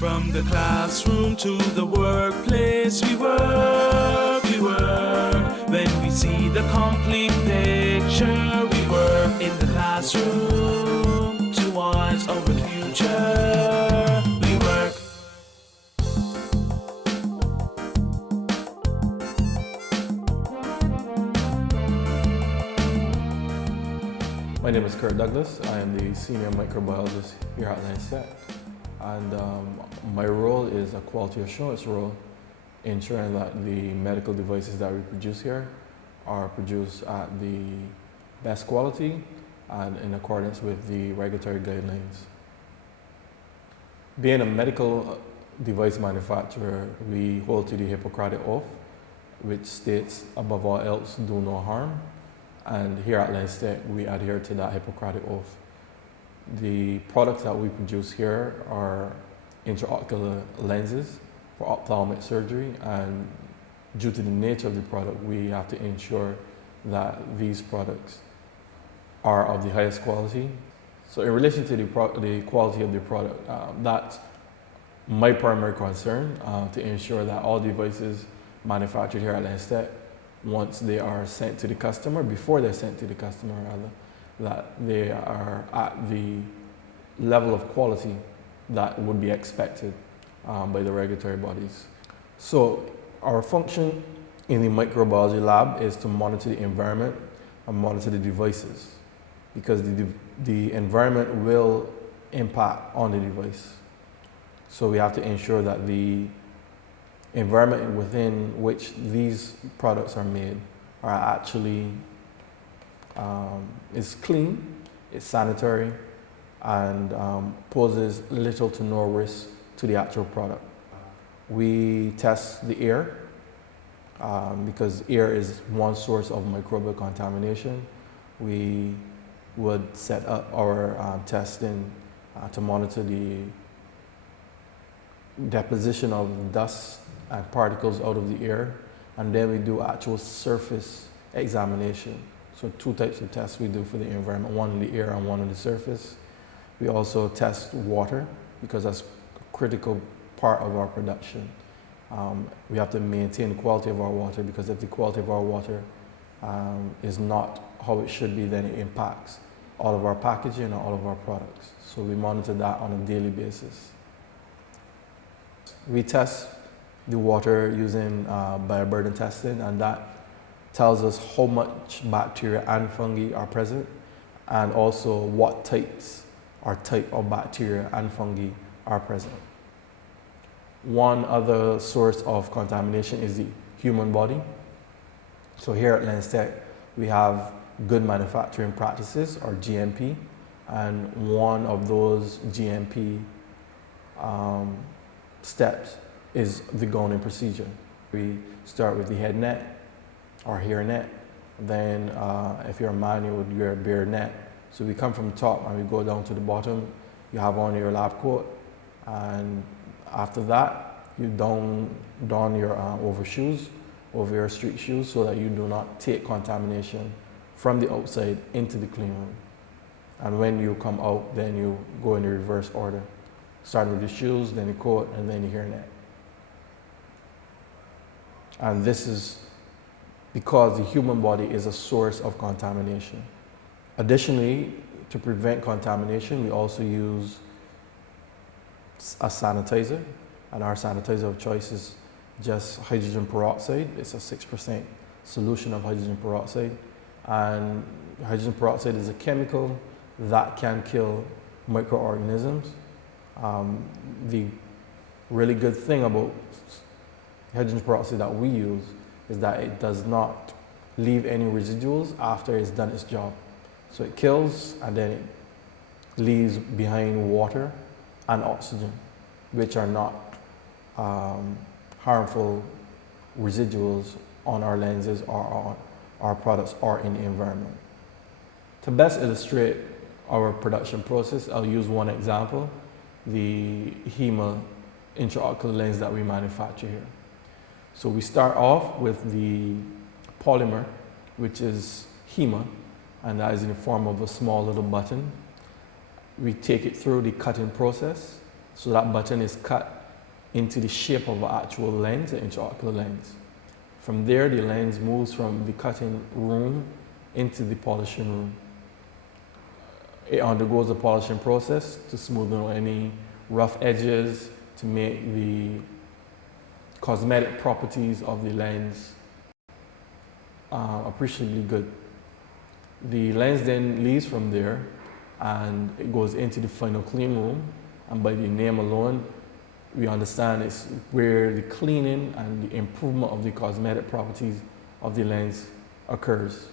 From the classroom to the workplace, we work, we work. When we see the complete picture, we work in the classroom towards our future. We work. My name is Kurt Douglas. I am the senior microbiologist here at Lancet. And my role is a quality assurance role, ensuring that the medical devices that we produce here are produced at the best quality and in accordance with the regulatory guidelines. Being a medical device manufacturer, we hold to the Hippocratic Oath, which states, above all else, do no harm. And here at Lancet, we adhere to that Hippocratic Oath. The products that we produce here are intraocular lenses for ophthalmic surgery, and due to the nature of the product, we have to ensure that these products are of the highest quality. So in relation to the quality of the product, that's my primary concern, to ensure that all devices manufactured here at Lancet, once they are sent to the customer, before they're sent to the customer rather, that they are at the level of quality that would be expected by the regulatory bodies. So our function in the microbiology lab is to monitor the environment and monitor the devices, because the environment will impact on the device. So we have to ensure that the environment within which these products are made are actually is clean, it's sanitary, and poses little to no risk to the actual product. We test the air because air is one source of microbial contamination. We would set up our testing to monitor the deposition of dust and particles out of the air, and then we do actual surface examination. So two types of tests we do for the environment, one in the air and one on the surface. We also test water because that's a critical part of our production. We have to maintain the quality of our water, because if the quality of our water is not how it should be, then it impacts all of our packaging and all of our products. So we monitor that on a daily basis. We test the water using bioburden testing, and that tells us how much bacteria and fungi are present, and also what type of bacteria and fungi are present. One other source of contamination is the human body. So here at Lancet, we have good manufacturing practices, or GMP, and one of those GMP steps is the gowning procedure. We start with the head net or hair net. Then if you're a man, you would wear a bare net. So we come from the top and we go down to the bottom. You have on your lab coat, and after that you don your overshoes over your street shoes, so that you do not take contamination from the outside into the clean room. And when you come out, then you go in the reverse order, starting with the shoes, then the coat, and then the hair net. And this is because the human body is a source of contamination. Additionally, to prevent contamination, we also use a sanitizer, and our sanitizer of choice is just hydrogen peroxide. It's a 6% solution of hydrogen peroxide, and hydrogen peroxide is a chemical that can kill microorganisms. The really good thing about hydrogen peroxide that we use is that it does not leave any residuals after it's done its job. So it kills, and then it leaves behind water and oxygen, which are not harmful residuals on our lenses or on our products or in the environment. To best illustrate our production process, I'll use one example, the HEMA intraocular lens that we manufacture here. So we start off with the polymer, which is HEMA, and that is in the form of a small little button. We take it through the cutting process, So that button is cut into the shape of an actual lens, an intraocular lens. From there, the lens moves from the cutting room into the polishing room. It undergoes a polishing process to smoothen out any rough edges, to make the cosmetic properties of the lens appreciably good. The lens then leaves from there and it goes into the final clean room, and by the name alone, we understand it's where the cleaning and the improvement of the cosmetic properties of the lens occurs.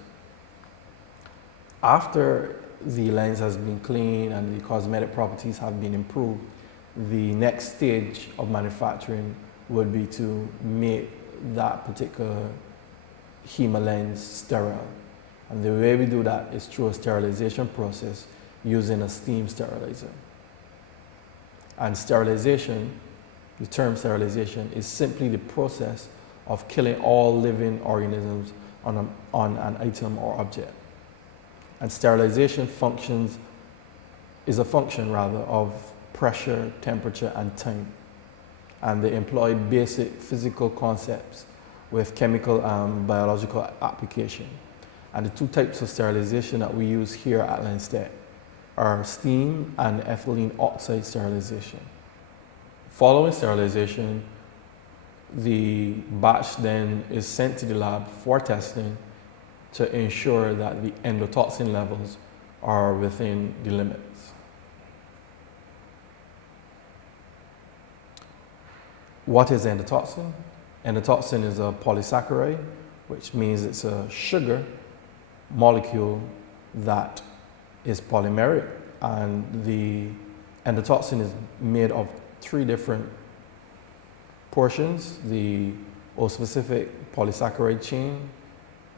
After the lens has been cleaned and the cosmetic properties have been improved, the next stage of manufacturing would be to make that particular HEMA lens sterile. And the way we do that is through a sterilization process using a steam sterilizer. And sterilization, the term sterilization, is simply the process of killing all living organisms on an item or object. And sterilization is a function of pressure, temperature, and time. And they employ basic physical concepts with chemical and biological application. And the two types of sterilization that we use here at Lenstek are steam and ethylene oxide sterilization. Following sterilization, the batch then is sent to the lab for testing to ensure that the endotoxin levels are within the limits. What is endotoxin? Endotoxin is a polysaccharide, which means it's a sugar molecule that is polymeric, and the endotoxin is made of 3 different portions: the O-specific polysaccharide chain,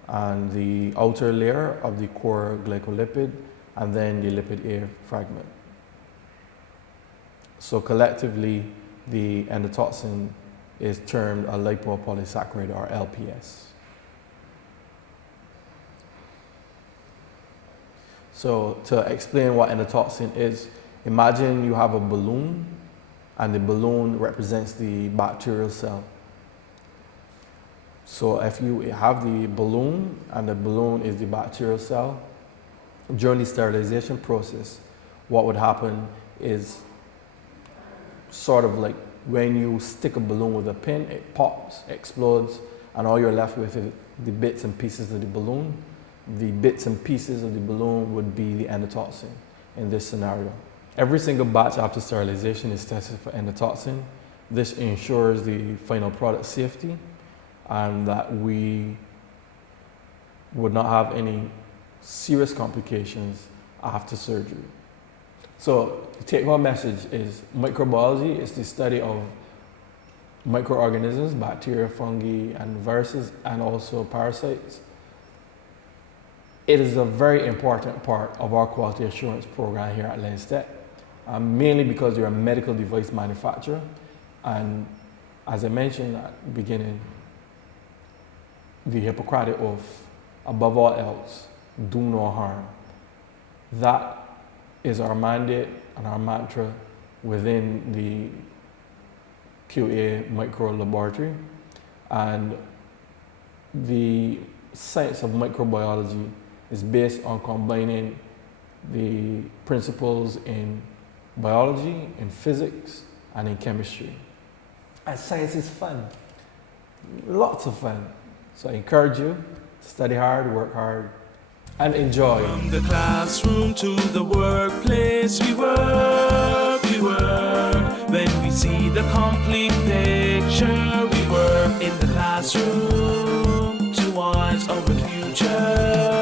and the outer layer of the core glycolipid, and then the lipid A fragment. So collectively, the endotoxin is termed a lipopolysaccharide, or LPS. So to explain what endotoxin is, imagine you have a balloon, and the balloon represents the bacterial cell. So if you have the balloon, and the balloon is the bacterial cell, during the sterilization process, what would happen is sort of like when you stick a balloon with a pin, it pops, explodes, and all you're left with is the bits and pieces of the balloon. The bits and pieces of the balloon would be the endotoxin in this scenario. Every single batch after sterilization is tested for endotoxin. This ensures the final product safety and that we would not have any serious complications after surgery. So the take-home message is microbiology is the study of microorganisms, bacteria, fungi, and viruses, and also parasites. It is a very important part of our quality assurance program here at Lenstek, mainly because we're a medical device manufacturer, and as I mentioned at the beginning, the Hippocratic Oath, above all else, do no harm. That is our mandate and our mantra within the QA micro laboratory, and the science of microbiology is based on combining the principles in biology, in physics, and in chemistry. And science is fun, lots of fun. So I encourage you to study hard, work hard, and enjoy. From the classroom to the workplace, we work. When we see the complete picture, we work in the classroom towards our future.